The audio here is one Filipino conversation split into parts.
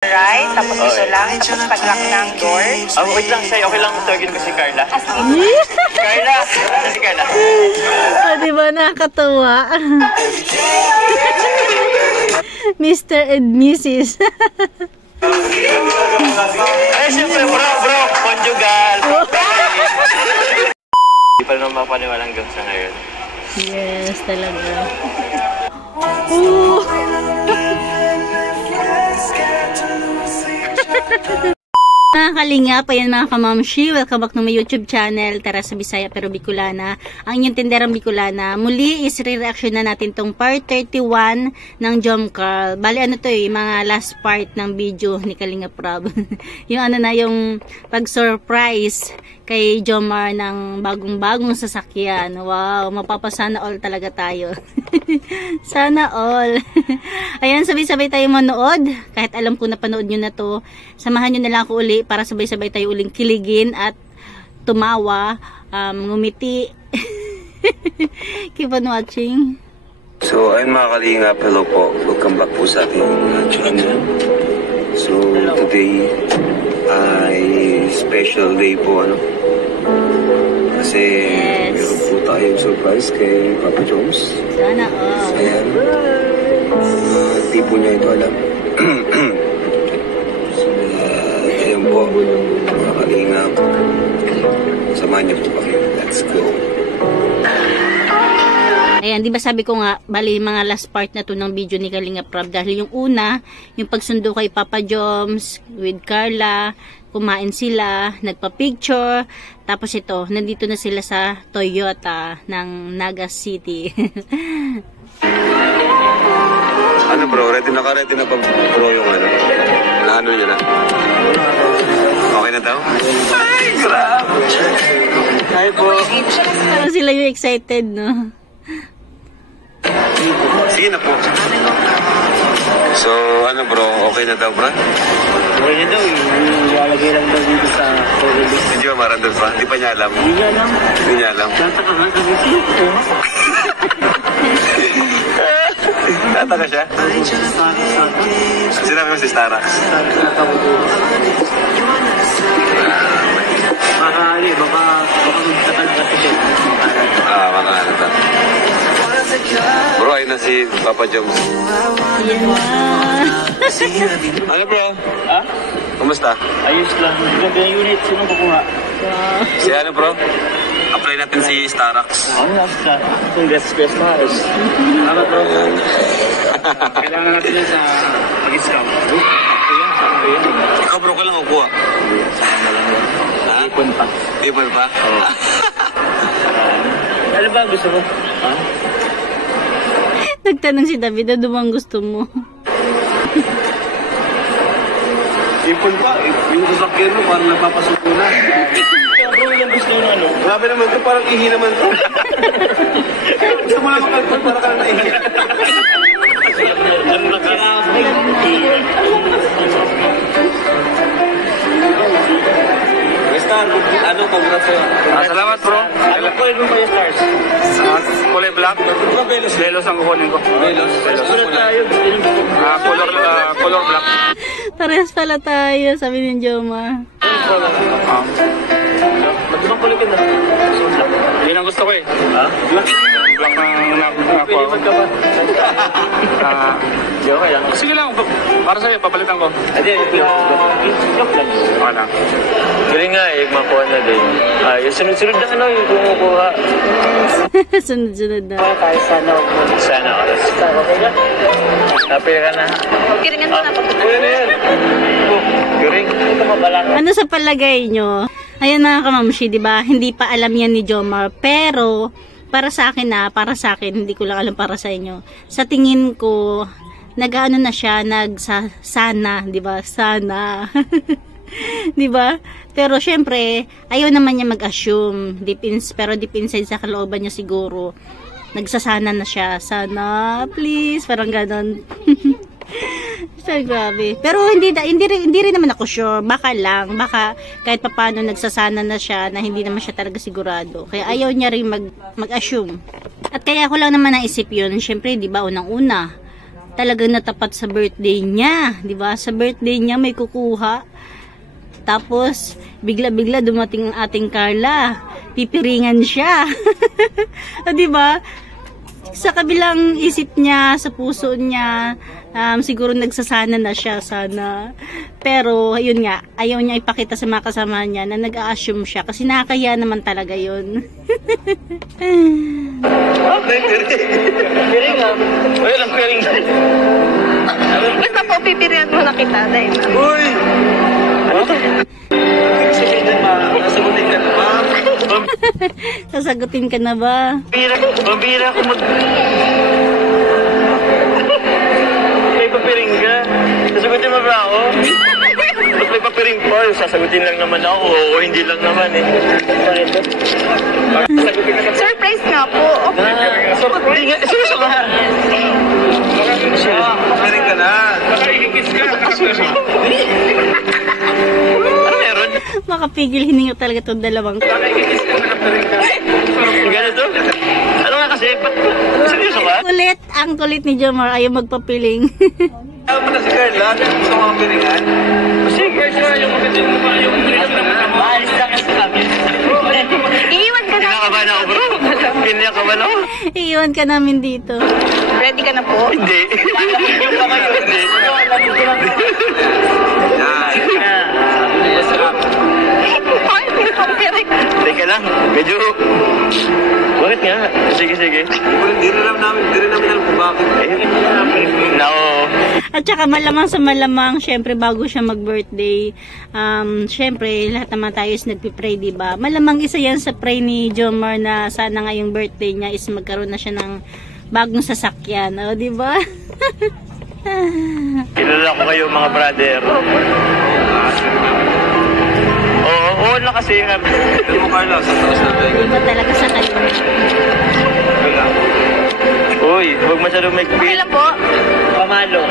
Right? Tapos ito lang. Tapos pag-lock ng door. Wait lang, Shay. Okay lang tawagin ko si Carla. Carla! Ano si Carla? Diba nakakatuwa? Mr. and Mrs. Ay, siyempre, bro. Conjugal. Hindi pa naman mapaniwala hanggang sa ngayon. Yes, talaga. Ooh. Mga kalingap, ayan mga kamamshi, welcome back to my YouTube channel, Tara sa Bisaya pero Bicolana, ang inyong tinderang Bicolana. Muli is re-reaction na natin tong part 31 ng Jom Carl. Bali ano to mga last part ng video ni Kalingap Rob. Yung ano na yung pag-surprise kay Jomar ng bagong-bagong sasakyan. Wow, mapapasana all talaga tayo. Sana all. Ayan, sabay-sabay tayo manood. Kahit alam ko na panood nyo na to, samahan nyo na lang ako uli para sabay-sabay tayo uling kiligin at tumawa, ngumiti. Keep on watching. So, ayun mga kalingap, hello po. Welcome back po sa ating channel. So, today ay special day po, ano? Kasi meron po tayong surprise kay Papa Jones. Sana all. Ayan. Di po niya ito alam. So, ayan po. Mga kalingap. Samahan niyo po pa kayo. Let's go. Ayan, di ba sabi ko nga, bali mga last part na to ng video ni Kalingap Rob dahil yung una, yung pagsundo kay Papa Joms with Carla, kumain sila, nagpa-picture, tapos ito, nandito na sila sa Toyota ng Naga City. Ano bro, ready na pa bro yung ano? Naano nyo na? Okay na daw? Ay, grabe! Hi po! Parang sila yung excited, no? Sige na po. So, ano bro, okay na daw bro? Okay na daw, ilalagay lang daw dito sa Correlo. Hindi ba marandol pa? Hindi pa niya alam? Hindi niya alam. Hindi niya alam? Tataka nga, sabi siya. Tataka siya? Sinabi mo si Starax? Baka magtakal kasi siya. Baka ano ta. Bro, ayun na si Papa Joms. Ayan na. Ano bro? Ha? Kumusta? Ayos lang. Ganda yung unit. Sino kukuha? Si ano bro? Apply natin si Starax. Ano na sa Congress Mars. Ano bro? Kailangan natin yan sa pag-scam. Ikaw bro, kailan kukuha? Sama lang yan. Ha? Ipon pa. Ipon pa? Oo. Ano ba gusto mo? Ha? Nagtanong si David, ano bang gusto mo? Ipon pa? Yung sasakyan mo parang napapasuko na. Bro, yung gusto mo ano? Grabe naman ito, parang ihi naman ito. Gusto mo lang makagpon para ka na ihi. Ano na ka? Star, ano, congrats sa'yo. Salamat bro. Ano po yung mga stars? Kulay black? Velos ang kukunin ko. Velos? Ano tayo? Color black. Parehas pala tayo, sabi ni Jomar. Magdibang kulitin na. Yun ang gusto ko eh. Ha? Black ang nakuha. Pwede magkapat. Di okay lang. Sige lang, para sa'yo, papalitan ko. Adi, joke lang. Okay lang. Galing nga eh, makuha na din. Yung sunod-sunod na ano, yung kumukuha. Sunod-sunod na. Tayo sana ako. Sana ako. Okay na? Happy ka na? Kiringan mo na pag-tutuloy. Kuya na yan. Galing. Ito mabalak. Ano sa palagay nyo? Ayan mga kamamshi, diba? Hindi pa alam yan ni Jomar. Pero, para sa akin hindi ko lang alam para sa inyo. Sa tingin ko, nag-ano na siya, sana, diba? Sana. Diba? Pero syempre, ayaw naman niya mag-assume. Pero deep inside sa kalooban niya siguro, nagsasana na siya. Sana, please. Parang ganon. So, grabe. Pero hindi rin naman ako sure. Baka kahit papaano nagsasana na siya na hindi naman siya talaga sigurado. Kaya ayaw niya rin mag-assume. At kaya ko lang naman naisip yun. Syempre, di ba, unang-una, talagang natapat sa birthday niya, 'di ba? Sa birthday niya may kukuha. Tapos bigla-bigla dumating ang ating Carla. Pipiringan siya. 'Di ba? Sa kabilang isip niya, sa puso niya, siguro nagsasana na siya sana. Pero, ayun nga, ayaw niya ipakita sa mga kasama niya na nag-a-assume siya kasi nakakaya naman talaga yun. Piring ah. Ay, lang piring. Basta po, pipiringan mo na kita dahil Uy! Ano to? Sabihin ma, nasagutin ka na ba? Sasagutin ka na ba? Mabira ko May papiring ka? Sasagutin mo ba ako? Ba't may papiring pa? Sasagutin lang naman ako. O hindi lang naman eh. Sasagutin ka na. surprise nga po. Hindi nga. Suso ba? Papiring ka na. Baka ikikis ka. Ano meron? Makapigil hininga talaga itong dalawang. Baka ikikis ka. Papiring ka. Ganito? Ano nga kasi? Seryoso ka? Kulit! Ang kulit ni Jomar ayaw magpapiling. Ayaw mo na si Carla? Gusto mo mapiringan? Kasi Carla, yung kapitid mo pa, yung maalis lang kasi kami. Iiwan ka na. Kinakabahan ako bro. Kinakabahan ako. Iiwan ka namin dito. Ready ka na po? Hindi. Yung kamay ko. Hindi. Ay, hindi po piring. Teka lang. Medyo... Bakit nga? Sige, sige. Hindi rin namin alam kung bakit. Nako. At saka malamang sa malamang, syempre bago siya mag-birthday, syempre lahat naman tayo is nagpipray, diba? Malamang isa yan sa pray ni Jomar na sana ngayong birthday niya is magkaroon na siya ng bagong sasakyan, o diba? Kilala ko kayo mga brother. Oo na kasi. Hindi mo Carla, sa taas na tayo. Diba talaga sa kanya? Uy, huwag masyadong Okay mag-feel. lang po. Pamalo.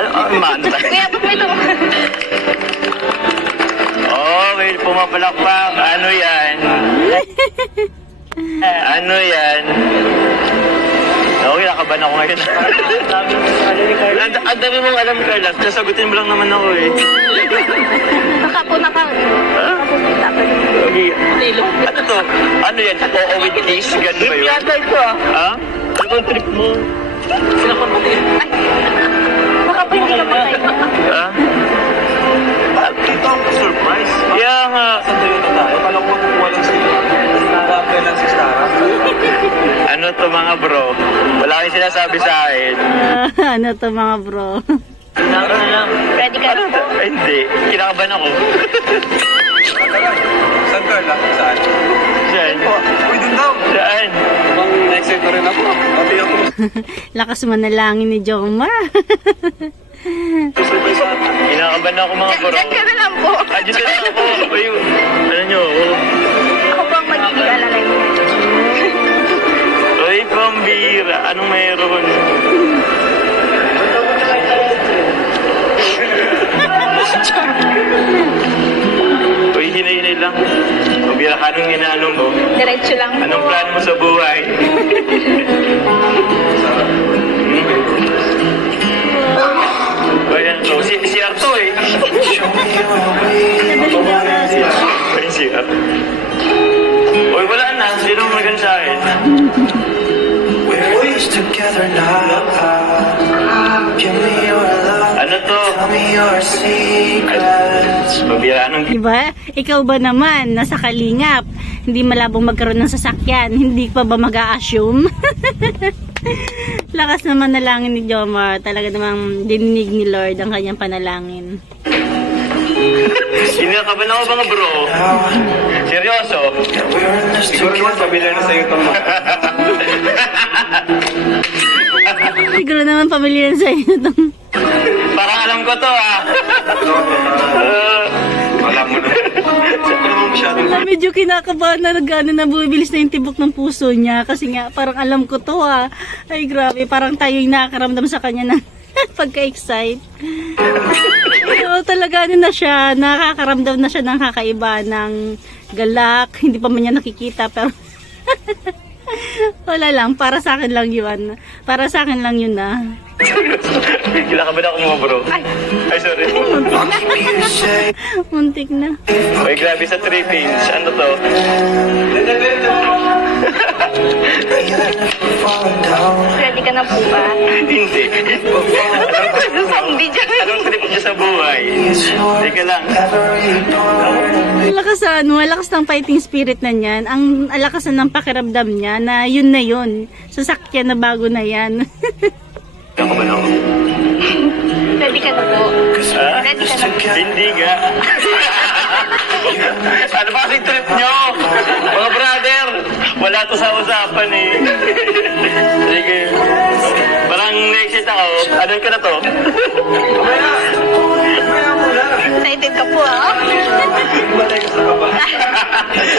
Ano? Mano tayo. Kaya po may ito. Okay, pumapalakpak. Ano yan? Ano yan? Okay, nakaban ako ngayon. Ang dami mong alam, Carla. Sasagutin mo lang naman ako eh. Baka po nakapupita pa rin. Okay. Ano to? Ano yan? Oo with this? Ganun ba yun? Yata ito ah. Ha? Ano bang trip mo? Baka po hindi ka patay na. Ha? Ito ang surprise. Kaya nga. Saan tayo na tayo? Kala ko makukuha lang sa iyo. Stara lang si Stara. Ano to mga bro? Wala kayong sinasabi sa akin. Ano to mga bro? Ready ka na po? Hindi. Kinakaban ako. Saan Carla? Saan? Saan? Pwede daw. Saan? Na-excite na rin ako. Pati ako. Lakas manalangin ni Jomar. Kinakaban ako mga bro. Diyan ka na lang po. Diyos na ako. Ayun. Ano nyo? Ako po ang magiging alalay niya. Uy, pambira. Anong meron? Uy, hinay-hinay lang. Pambira ka nung ginanong mo. Diretso lang po. Anong plano mo sa buhay? Uy, ano to? Si Arto eh. Uy, si Arto. Uy, wala na. Sino magan sa akin? We're always together now. Give me your love. Ano to? Tell me your secrets. Pambira nung... Diba? Ikaw ba naman, nasa kalingap, hindi malabong magkaroon ng sasakyan, hindi pa ba mag-a-assume? Lakas naman nalangin ni Jomar, talaga namang dininig ni Lord ang kanyang panalangin. Kinakaban ako mga bro. Seryoso? We're in this together. Pamilya na sa'yo itong Siguro naman pamilya sa inyo itong... Parang alam ko to ah. Alam mo na. Alam mo masyadong. Medyo kinakabahan na na bumibilis na yung tibok ng puso niya kasi nga parang alam ko to ah. Ay grabe, parang tayo yung nakakaramdam sa kanya ng pagka-excite. Oo, talaga ano na siya, nakakaramdam na siya ng kakaiba ng galak, hindi pa man niya nakikita pero wala lang, para sa akin lang yun. Para sa akin lang yun na. Kinakabahan ako mga bro. Ay, sorry. I'll keep you safe. Muntik na. Uy, grabe sa 3 pins. Ano to? Falling down. Ready ka na po ba? Hindi. Zombie dyan. Anong trip niya sa buhay? It's your Teka lang. every part of me. Lakas ano, lakas ng fighting spirit na niyan. Ang lakas na ng pakiramdam niya na yun. Sasakyan na bago na yan. Kinakabahan ako. Ready ka na po. Ha? Ready ka na po. Hindi nga. Ano ba kasing trip nyo? Mga brother, wala to sa usapan eh. Sige. Parang na-excite ako. Ano ka na to? Excited ka po, ah?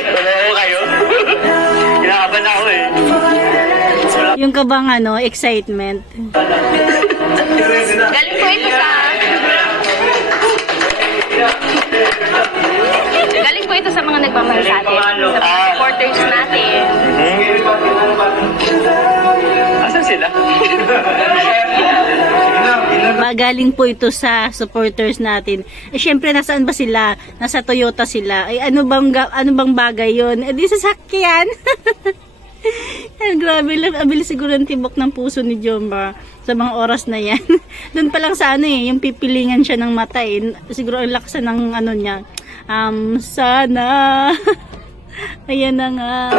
Wala ko kayo? Kinakabahan ako eh. Yung kabang ano, excitement. Galing po ito sa... Galing po ito sa mga nagmamahal sa atin. Sa mga supporters natin. Asan sila? Galing po ito sa supporters natin. Eh syempre nasaan ba sila? Nasa Toyota sila. Ay ano bang bagay 'yon? Eh di sasakyan. Ay, grabe lang. Abilis siguro ang tibok ng puso ni Jomar sa mga oras na yan. Doon pa lang sa ano eh, yung pipilingan siya ng mata eh. Siguro ang laksa ng ano niya. Sana. Ayan na nga.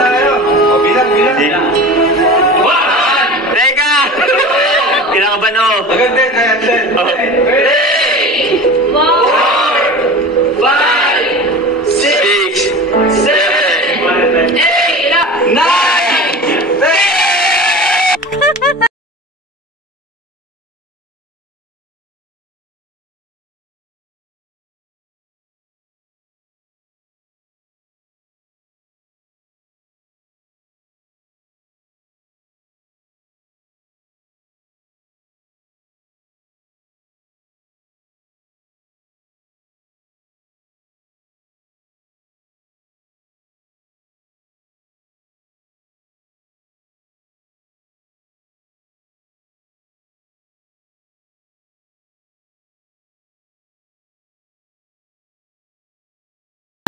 Teka! Kinakabahan ako. Maganda, kaya din. 6, 7, 8, 9!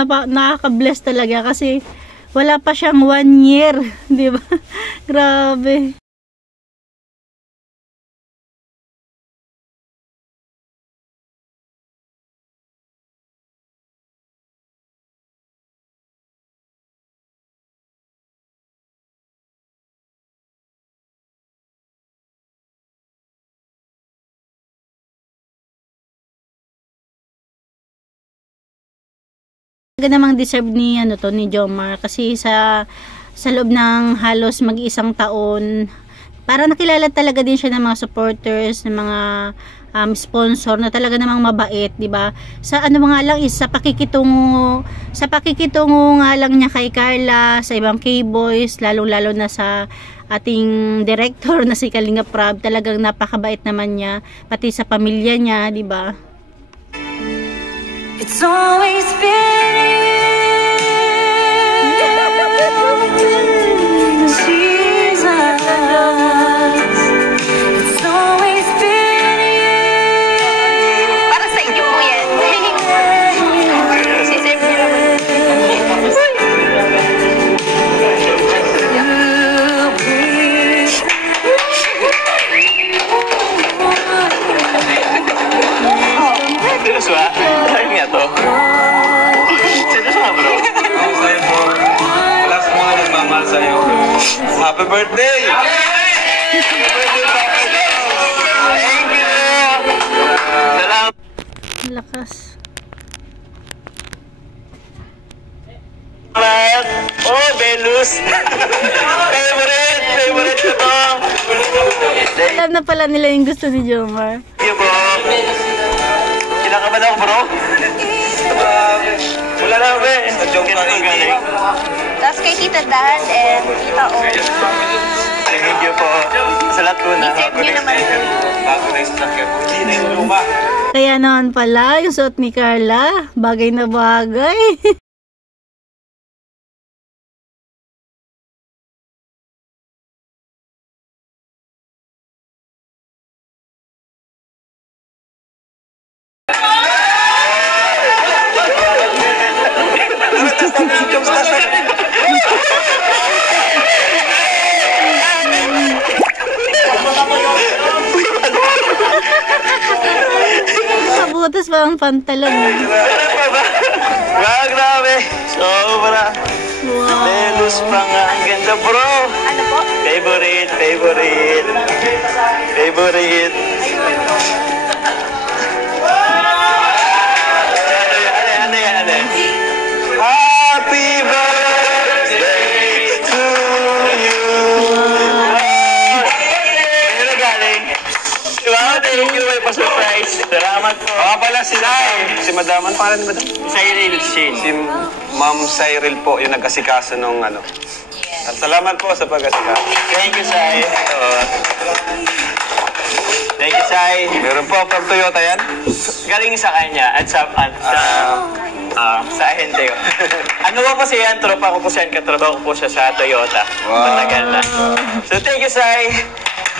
Nakaka-bless talaga kasi wala pa siyang 1 year, 'di ba? Grabe. Talaga namang deserve ni ano to ni Jomar kasi sa loob ng halos mag-isang taon para nakilala talaga din siya ng mga supporters, ng mga sponsor na talaga namang mabait, 'di ba? Sa ano nga lang is sa pakikitungo nga lang niya kay Carla, sa ibang K-boys, lalo na sa ating director na si Kalinga Prab, talagang napakabait naman niya pati sa pamilya niya, 'di ba? It's always been Jesus. It's always been Para sa inyo po yan. Siserve niyo naman. Serius ba? Ayun nga to. Serius nga bro? Ako sa'yo bro. Wala sa mga nagmamahal sa'yo. Happy birthday! Thank you! Salamat! Lakas. Oh, Belus! Favorite ko to! Alam na pala nila yung gusto ni Jomar. Thank you bro! Kinakabahan ako bro? Wala na be! Joke na rin. Tapos kay Tita Dan and Tita O. Thank you po. Sa lahat po na. Siserve niyo naman po. Bago na yung sasakyan. Hindi na yung luma. Kaya naman pala yung suot ni Carla, bagay na bagay. Velos pa ang pantalon. Grabe. Sobra. Wow. Velos pa nga. Ang ganda, bro. Ano po? Favorite. Ano yan? Happy birthday to you. Ano galing? Wow, thank you. May pa-surprise. Salamat po. Pala sila si Madam. Ano pangalan ni Madam? Cyril Shin. Si Ma'am Cyril po, yung nag-asikaso nung ano. At salamat po sa pag-asikaso. Thank you, Sai. Thank you, Sai. Meron po from Toyota yan. Galing sa kanya at sa ahente ko. Ano ba po siya yan? Tropa ko po siya. Katrabaho ko po siya sa Toyota. Matagal na. So, thank you, Sai.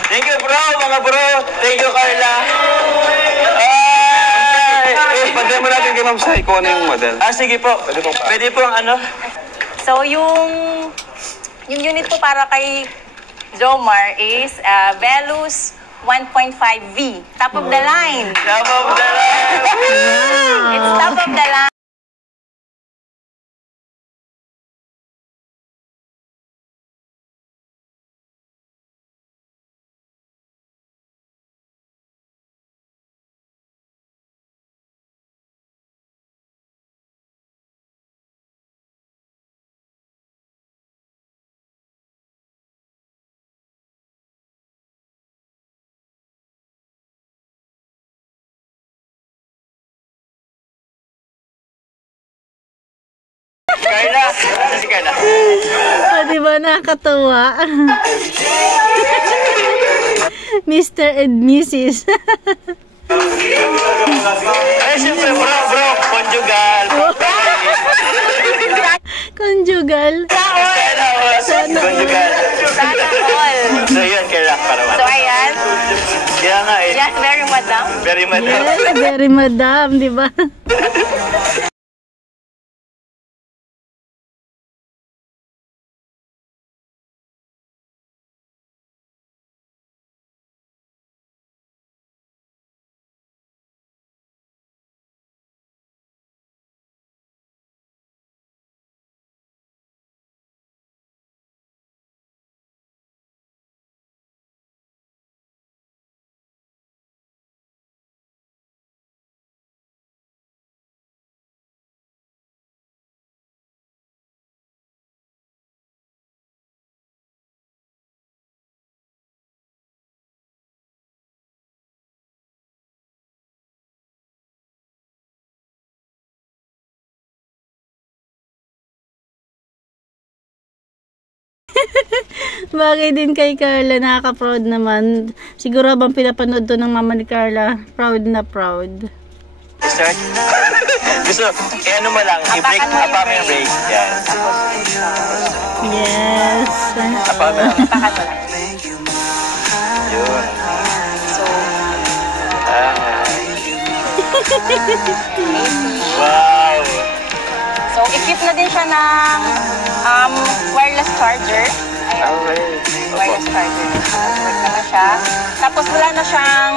Thank you, bro, mga bro. Thank you, Carla. Pagdemo natin kay Ma'am Sai kung ano yung model. Sige po. Pwede po ang ano? So, yung unit po para kay Jomar is Velus 1.5V. Top of the line. Top of the line. It's top of the line. Carla. Ano si Carla? Di ba nakakatuwa? Mr. and Mrs. Ay, siyempre, bro. Conjugal. Conjugal. Conjugal. Sana all. So, yun, Carla. Para So, ayan. Kaya nga eh. Yes, very madam. Very much. Yes, very madam, di ba? Bagay din kay Carla, nakaka-proud naman. Siguro habang pinapanood to ng mama ni Carla, proud na proud. Start. Gusto, ano mo lang, i-break, apa mo yung break. Yan. Yes. Apa mo lang. Takan mo lang. Yun. So, Wow. so equip na din siya ng wireless charger. Ayan. Okay. Wireless charger. Work naman siya. Tapos wala na siyang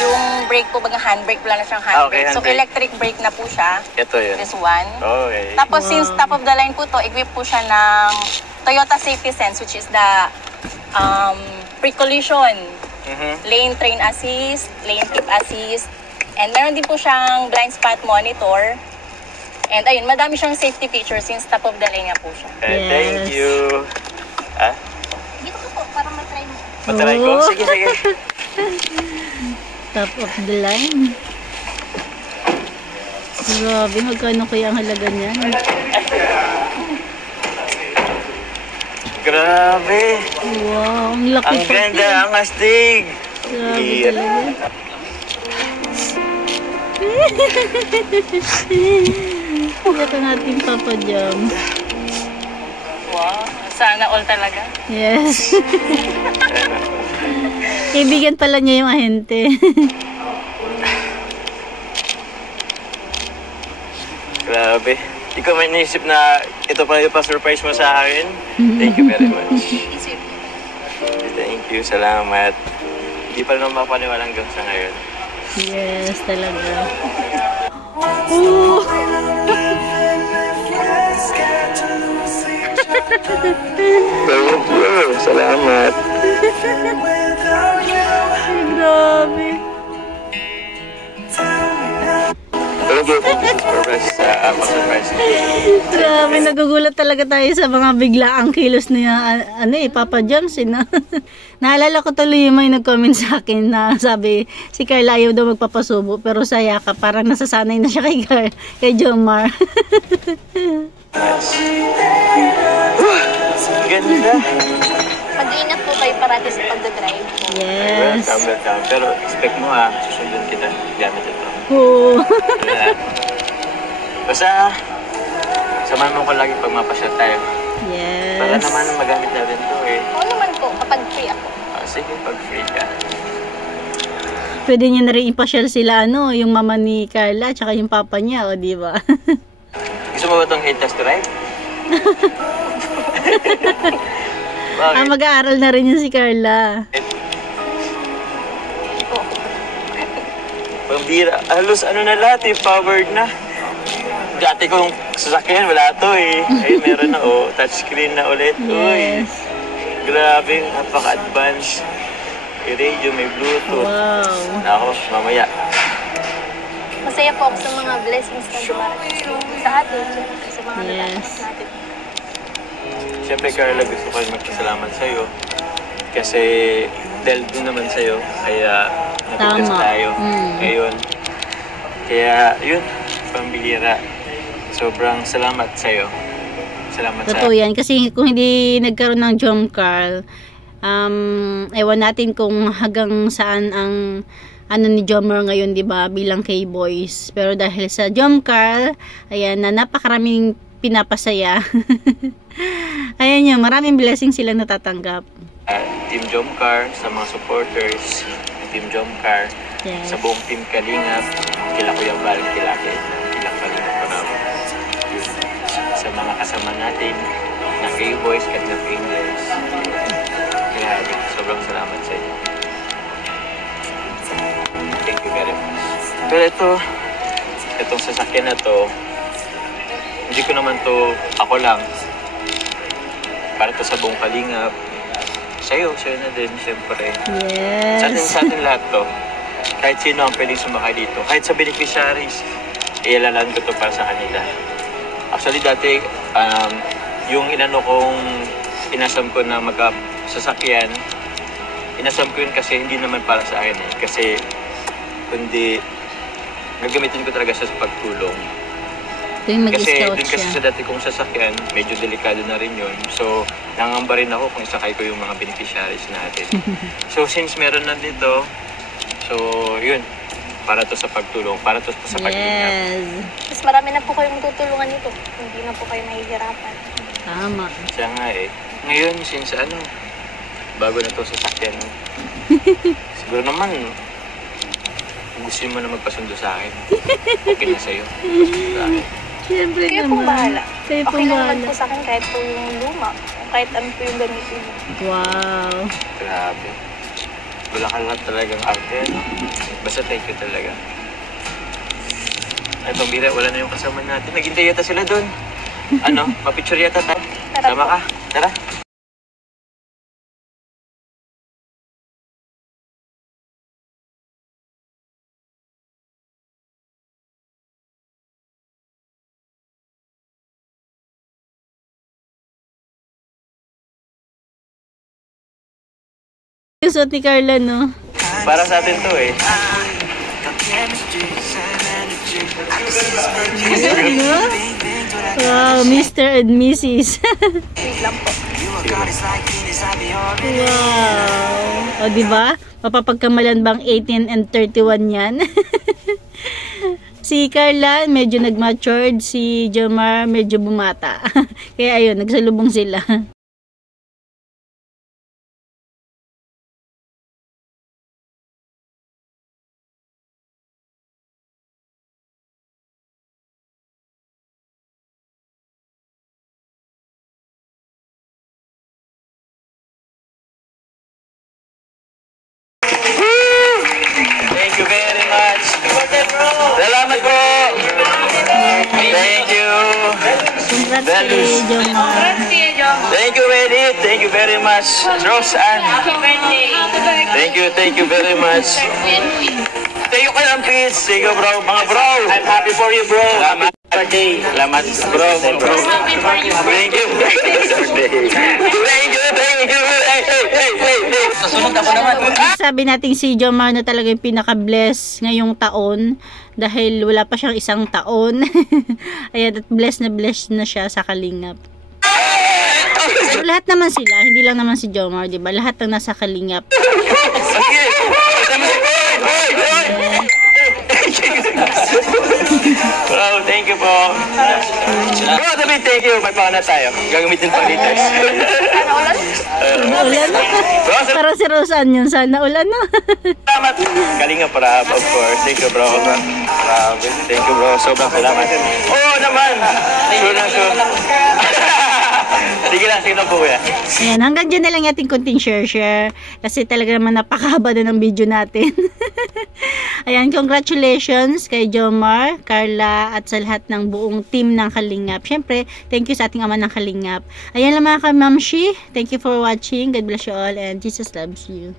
yung brake po, bagang handbrake, wala na siyang handbrake. Okay, So handbrake. electric brake na po siya. Ito yun. This one. Okay. Tapos since top of the line po to, equip po siya ng Toyota Safety Sense, which is the pre-collision, lane train assist, lane keep assist, and meron din po siyang blind spot monitor. And ayun, madami siyang safety features since top of the line nga po siya. Thank Yes. you. Ah? Dito po, para matry mo. Matry ko? Oh. Sige, sige. Top of the line. Grabe, magkano kaya ang halaga niyan? Grabe. Wow, ang laki Ang ganda, ang astig. Grabe Clear. talaga. Ito natin Papa Jam. Wow, sana all talaga. Yes. Kaibigan pala niya yung ahente. Grabe. Hindi ko may naisip na ito pa yung pa-surprise mo sa akin. Thank you very much. Thank you. Salamat. Hindi pa naman mapaniwala hanggang sa ngayon. Yes, talaga. Oh! Salamat. Grabe. Thank you for surprise. Grabe, nagugulat talaga tayo sa mga biglaang kilos niya, Papa James, no? Naalala ko tuloy yung may nag-comment sa akin na sabi, si Carla ayaw daw magpapasubo, pero saya ka, parang nasasanay na siya kay Jomar. Ganda. Mag-ingat po kayo parati sa pagdadrive. Yes. Welcome. Pero expect mo susundan kita gamit ito. Oo. Basta, samahan mo ko lagi pag mapasyal tayo. Para Yes. naman magamit natin ito Oo naman po, kapag free ako. Sige, pag free ka. Pwede niya na rin ipasyal sila, yung mama ni Carla, tsaka yung papa niya, o di ba? Gusto mo ba itong head test drive? Bakit? Mag-aaral na rin yun si Carla. Pambira. Halos na lahat powered na. Dati kong sasakyan, wala to Ay, meron na touchscreen na ulit. Uy, Yes. grabe, napaka-advanced. May radio, may Bluetooth. Wow. Ako, mamaya. Masaya po ako sa mga blessings na dumarating sa atin, sa mga Yes. natin. Siyempre, Carla, gusto ko rin magpasalamat sa'yo. Kasi dahil din naman sa'yo, kaya natugas Tama. tayo ngayon. Kaya, yun, pambihira. Sobrang salamat sa'yo. Salamat Totoo yan. Kasi kung hindi nagkaroon ng Jom Carl, ewan natin kung hanggang saan ang ni Jomar ngayon, di ba, bilang K-Boys. Pero dahil sa Jom Carl, ayan, na napakaraming pinapasaya. Ayan yun, maraming blessings silang natatanggap. Team Jomcar, sa mga supporters ng Team Jomcar, Yes. sa buong Team Kalingap, kila Kuya Val, kila Kalingap Paramo. Sa mga kasama natin na K-Boys, Kalingap Angels. Grabe, sobrang salamat sa inyo. Thank you very much. Pero itong sasakyan na to, hindi ko naman to ako lang. Para to sa buong Kalingap. Sa'yo na din, siyempre. Yes. Sa atin lahat to. Kahit sino ang pwedeng sumakay dito. Kahit sa beneficiaries, ilalaan ko to para sa kanila. Actually, dati, yung inasam ko na magkasasakyan, inasam ko yun kasi hindi naman para sa akin Kasi, kundi, gagamitin ko talaga siya sa pagtulong. Tuwing Kasi mag-scout din kasi siya. sa dati kong sasakyan, medyo delikado na rin yun. So, nangamba rin ako kung isakay ko yung mga beneficiaries natin. So, since meron na dito, so, yun. Para to sa pagtulong, para to sa pag-ingat. Yes. Mas marami na po kayong matutulungan nito. Hindi na po kayo mahihirapan. Tama. Siya nga Ngayon, since bago na to sasakyan, siguro naman, kung gusto mo na magpasundo sa akin, okay na sa'yo. Sa akin. Siyempre Kayo naman. pong bahala. Kayo Okay pong lang naman bahala. po sa akin kahit po yung luma. Kahit ano po yung gamitin mo. Wow. Grabe. Wala ka lang talagang arte, Basta thank you talaga. Ay, pambira, wala na yung kasama natin. Naghintay yata sila doon. Mapicture yata tayo. Tara Sama po. ka. Tara. Yung suot ni Carla, no? Para sa atin to Ano? Wow, Mr. and Mrs. Wait lang po. Wow. O, diba? Mapapagkamalan bang 18 and 31 yan? Si Carla, medyo nag-matured. Si Jomar, medyo bumata. Kaya ayun, nagsalubong sila. Thank you very much. Congrats kay Jomar. Thank you, Eddie. Thank you very much. Rose Ann. Thank you very much. Thank you, Kuya Ampis. Thank you, bro. Mga bro. I'm happy for you, bro. Salamat, birthday. Salamat, bro. Thank you. Thank you. Nasunod ako naman. Sabi natin si Jomar na talaga yung pinaka-bless ngayong taon dahil wala pa siyang isang taon. Ayan, at bless na siya sa Kalingap. So, lahat naman sila, hindi lang naman si Jomar, di ba? Lahat ng nasa Kalingap. Bro, thank you po. Bro, sabi thank you. May pakana tayo. Gagamitin pa liters. Ulan na. Parang si Rosan yun. Sana ulan na. Salamat. Kalinga para, of course. Thank you, bro. Grabe. Thank you, bro. Sobrang salamat. Oo naman. Sure na, sure. Sige lang po kuya. Ayan, hanggang dyan na lang ating kunting share. Kasi talaga naman napakahaba na ng video natin. Ayan, congratulations kay Jomar, Carla, at sa lahat ng buong team ng Kalingap. Siyempre, thank you sa ating ama ng Kalingap. Ayan lang mga ka-mamshi. Thank you for watching. God bless you all and Jesus loves you.